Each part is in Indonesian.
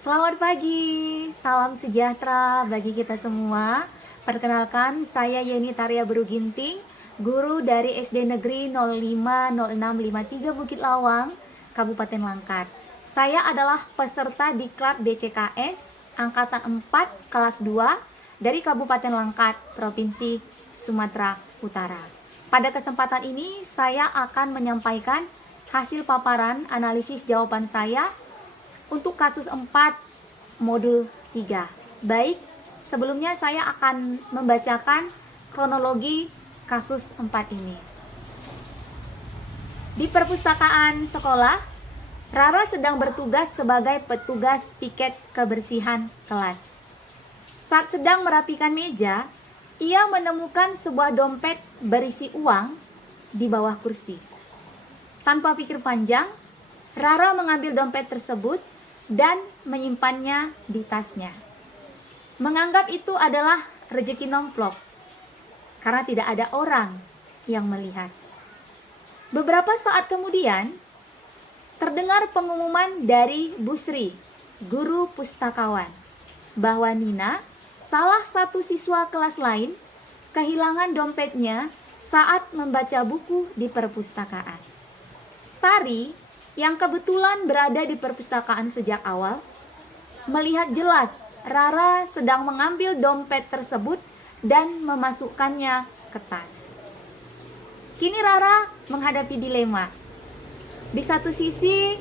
Selamat pagi, salam sejahtera bagi kita semua. Perkenalkan, saya Yeni Taria Beruginting, guru dari SD Negeri 050653 Bukit Lawang, Kabupaten Langkat. Saya adalah peserta Diklat BCKS Angkatan 4 kelas 2 dari Kabupaten Langkat, Provinsi Sumatera Utara. Pada kesempatan ini, saya akan menyampaikan hasil paparan analisis jawaban saya untuk kasus 4 modul 3. Baik, sebelumnya saya akan membacakan kronologi kasus 4 ini. Di perpustakaan sekolah, Rara sedang bertugas sebagai petugas piket kebersihan kelas. Saat sedang merapikan meja, ia menemukan sebuah dompet berisi uang di bawah kursi. Tanpa pikir panjang, Rara mengambil dompet tersebut dan menyimpannya di tasnya. Menganggap itu adalah rezeki nomplok karena tidak ada orang yang melihat. Beberapa saat kemudian, terdengar pengumuman dari Bu Sri, guru pustakawan, bahwa Nina, salah satu siswa kelas lain, kehilangan dompetnya saat membaca buku di perpustakaan. Tari, yang kebetulan berada di perpustakaan sejak awal, melihat jelas Rara sedang mengambil dompet tersebut dan memasukkannya ke tas. Kini Rara menghadapi dilema. Di satu sisi,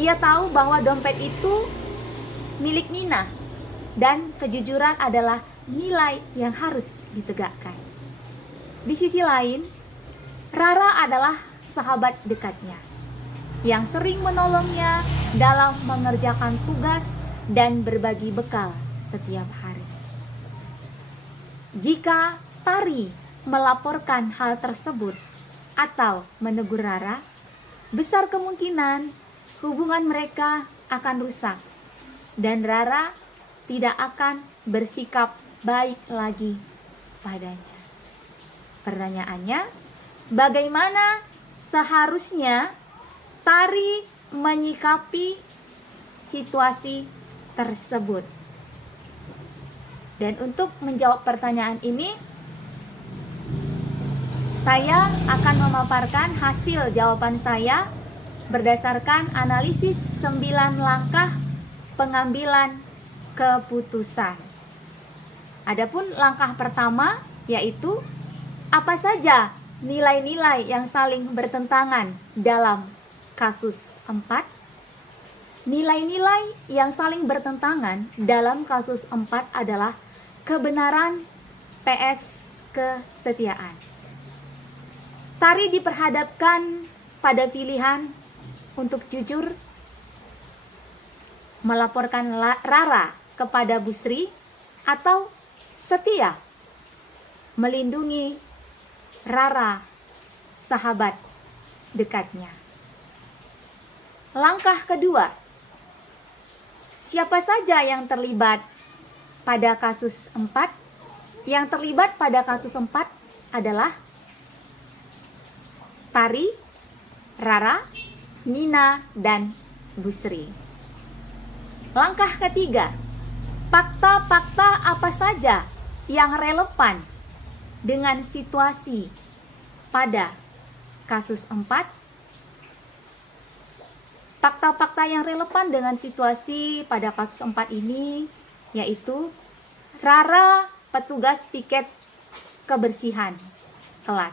ia tahu bahwa dompet itu milik Nina dan kejujuran adalah nilai yang harus ditegakkan. Di sisi lain, Rara adalah sahabat dekatnya yang sering menolongnya dalam mengerjakan tugas dan berbagi bekal setiap hari. Jika Tari melaporkan hal tersebut atau menegur Rara, besar kemungkinan hubungan mereka akan rusak dan Rara tidak akan bersikap baik lagi padanya. Pertanyaannya, bagaimana seharusnya Tari menyikapi situasi tersebut? Dan untuk menjawab pertanyaan ini, saya akan memaparkan hasil jawaban saya berdasarkan analisis 9 langkah pengambilan keputusan. Adapun langkah pertama yaitu apa saja nilai-nilai yang saling bertentangan dalam kasus 4. Nilai-nilai yang saling bertentangan dalam kasus 4 adalah kebenaran PS kesetiaan. Tari diperhadapkan pada pilihan untuk jujur melaporkan Rara kepada Bu Sri atau setia melindungi Rara, sahabat dekatnya. Langkah kedua, siapa saja yang terlibat pada kasus 4? Yang terlibat pada kasus 4 adalah Tari, Rara, Nina, dan Bu Sri. Langkah ketiga, fakta-fakta apa saja yang relevan dengan situasi pada kasus 4? Fakta-fakta yang relevan dengan situasi pada kasus 4 ini yaitu Rara petugas piket kebersihan kelas.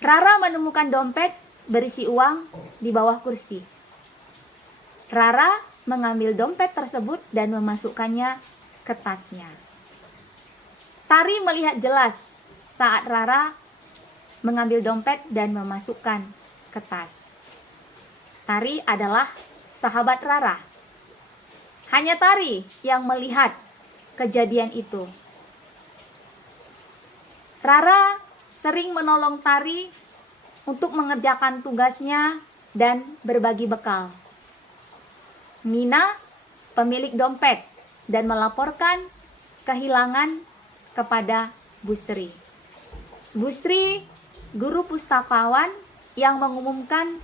Rara menemukan dompet berisi uang di bawah kursi. Rara mengambil dompet tersebut dan memasukkannya ke tasnya. Tari melihat jelas saat Rara mengambil dompet dan memasukkan ke tas. Tari adalah sahabat Rara. Hanya Tari yang melihat kejadian itu. Rara sering menolong Tari untuk mengerjakan tugasnya dan berbagi bekal. Nina, pemilik dompet, dan melaporkan kehilangan kepada Bu Sri. Bu Sri, guru pustakawan yang mengumumkan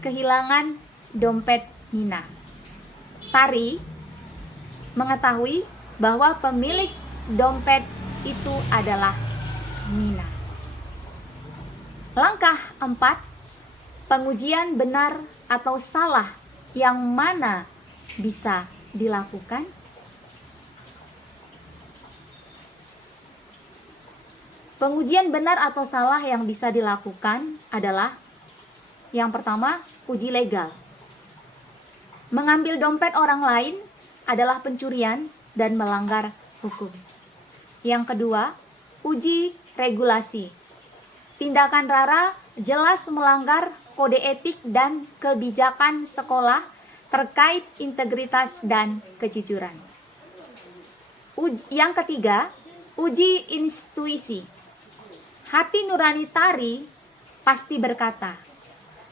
kehilangan dompet Nina. Tari mengetahui bahwa pemilik dompet itu adalah Nina. Langkah 4, pengujian benar atau salah yang mana bisa dilakukan? Pengujian benar atau salah yang bisa dilakukan adalah yang pertama, uji legal. Mengambil dompet orang lain adalah pencurian dan melanggar hukum. Yang kedua, uji regulasi. Tindakan Rara jelas melanggar kode etik dan kebijakan sekolah terkait integritas dan kejujuran. Yang ketiga, uji intuisi. Hati nurani Tari pasti berkata,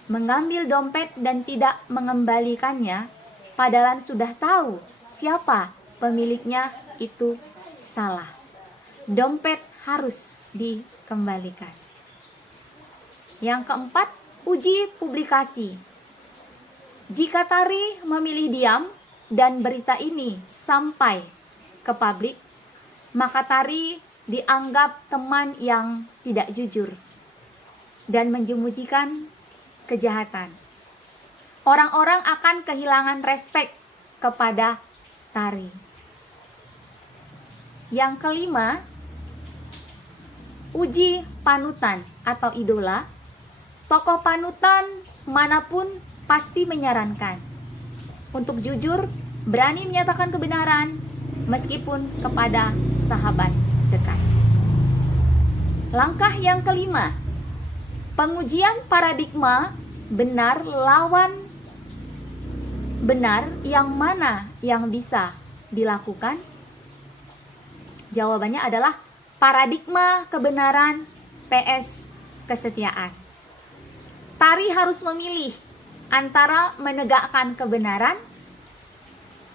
mengambil dompet dan tidak mengembalikannya, padahal sudah tahu siapa pemiliknya itu salah. Dompet harus dikembalikan. Yang keempat, uji publikasi. Jika Tari memilih diam dan berita ini sampai ke publik, maka Tari dianggap teman yang tidak jujur dan menjemujikan kejahatan. Orang-orang akan kehilangan respek kepada Tari. Yang kelima, uji panutan atau idola. Tokoh panutan manapun pasti menyarankan untuk jujur, berani menyatakan kebenaran meskipun kepada sahabat dekat. Langkah yang kelima, pengujian paradigma benar lawan benar yang mana yang bisa dilakukan? Jawabannya adalah paradigma kebenaran PS kesetiaan. Tari harus memilih antara menegakkan kebenaran,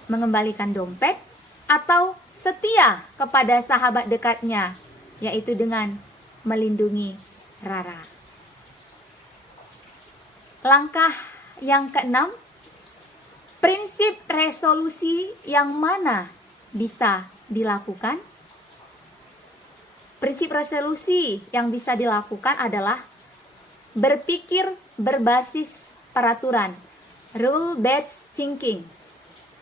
mengembalikan dompet, atau setia kepada sahabat dekatnya, yaitu dengan melindungi Rara. Langkah yang keenam, prinsip resolusi yang mana bisa dilakukan? Prinsip resolusi yang bisa dilakukan adalah berpikir berbasis peraturan, rule-based thinking.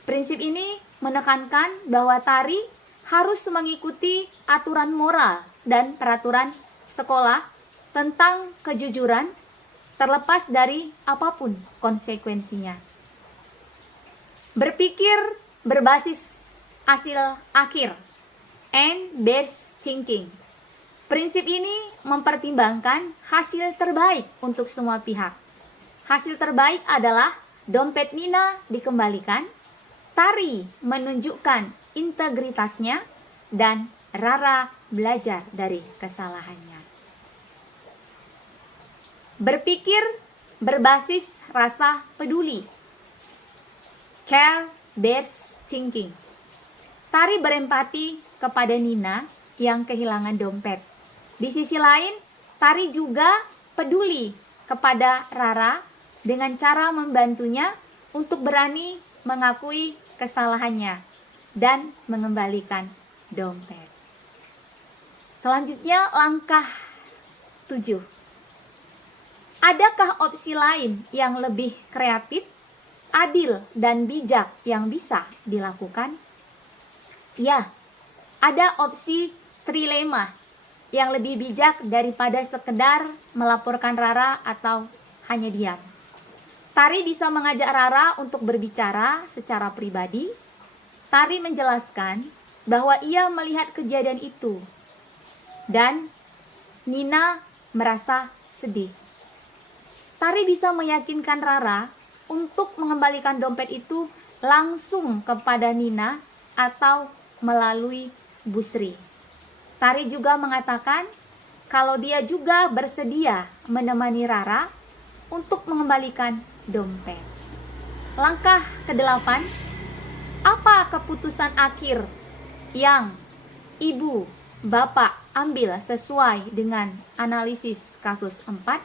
Prinsip ini menekankan bahwa Tari harus mengikuti aturan moral dan peraturan sekolah tentang kejujuran terlepas dari apapun konsekuensinya. Berpikir berbasis hasil akhir, end-based thinking. Prinsip ini mempertimbangkan hasil terbaik untuk semua pihak. Hasil terbaik adalah dompet Nina dikembalikan, Tari menunjukkan integritasnya, dan Rara belajar dari kesalahannya. Berpikir berbasis rasa peduli, care-based thinking. Tari berempati kepada Nina yang kehilangan dompet. Di sisi lain, Tari juga peduli kepada Rara dengan cara membantunya untuk berani mengakui kesalahannya dan mengembalikan dompet. Selanjutnya langkah 7. Adakah opsi lain yang lebih kreatif, adil, dan bijak yang bisa dilakukan? Ya, ada opsi trilema yang lebih bijak daripada sekedar melaporkan Rara atau hanya diam. Tari bisa mengajak Rara untuk berbicara secara pribadi. Tari menjelaskan bahwa ia melihat kejadian itu dan Nina merasa sedih. Tari bisa meyakinkan Rara untuk mengembalikan dompet itu langsung kepada Nina atau melalui Busri. Tari juga mengatakan kalau dia juga bersedia menemani Rara untuk mengembalikan dompet. Langkah ke-8, apa keputusan akhir yang ibu, bapak ambil sesuai dengan analisis kasus 4?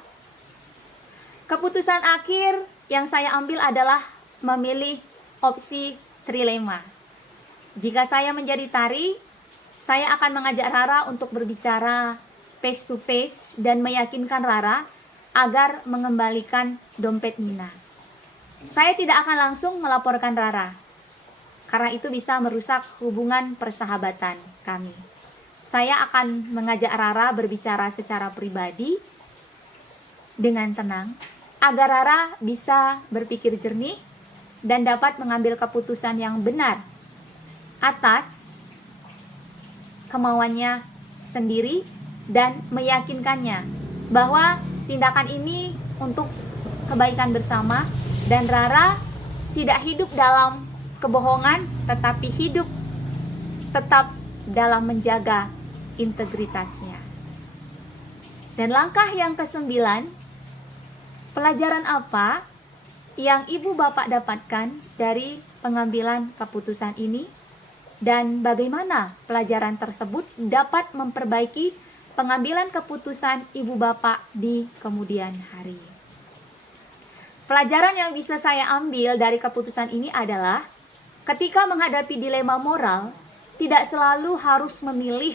Keputusan akhir yang saya ambil adalah memilih opsi trilema. Jika saya menjadi Tari, saya akan mengajak Rara untuk berbicara face to face dan meyakinkan Rara agar mengembalikan dompet Nina. Saya tidak akan langsung melaporkan Rara, karena itu bisa merusak hubungan persahabatan kami. Saya akan mengajak Rara berbicara secara pribadi dengan tenang, agar Rara bisa berpikir jernih dan dapat mengambil keputusan yang benar atas kemauannya sendiri dan meyakinkannya bahwa tindakan ini untuk kebaikan bersama dan Rara tidak hidup dalam kebohongan, tetapi hidup tetap dalam menjaga integritasnya. Dan langkah yang ke-9, pelajaran apa yang ibu bapak dapatkan dari pengambilan keputusan ini, dan bagaimana pelajaran tersebut dapat memperbaiki pengambilan keputusan ibu bapak di kemudian hari. Pelajaran yang bisa saya ambil dari keputusan ini adalah ketika menghadapi dilema moral, tidak selalu harus memilih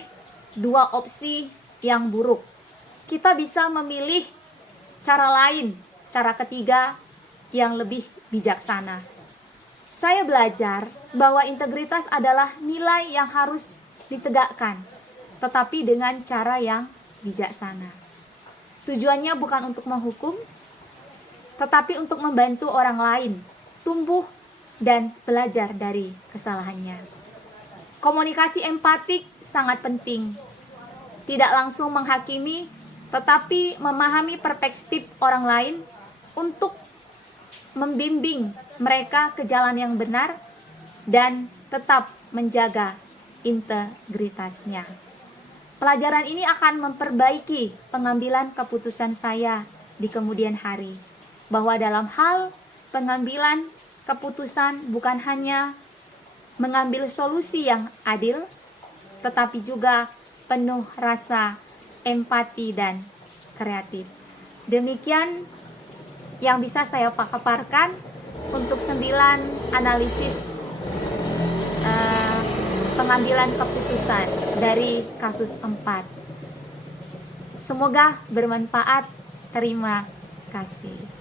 dua opsi yang buruk. Kita bisa memilih cara lain, cara ketiga yang lebih bijaksana. Saya belajar bahwa integritas adalah nilai yang harus ditegakkan, tetapi dengan cara yang bijaksana. Tujuannya bukan untuk menghukum, tetapi untuk membantu orang lain tumbuh dan belajar dari kesalahannya. Komunikasi empatik sangat penting. Tidak langsung menghakimi, tetapi memahami perspektif orang lain untuk membimbing mereka ke jalan yang benar dan tetap menjaga integritasnya. Pelajaran ini akan memperbaiki pengambilan keputusan saya di kemudian hari, bahwa dalam hal pengambilan keputusan bukan hanya mengambil solusi yang adil, tetapi juga penuh rasa empati dan kreatif. Demikian yang bisa saya paparkan untuk 9 analisis pengambilan keputusan dari kasus 4. Semoga bermanfaat. Terima kasih.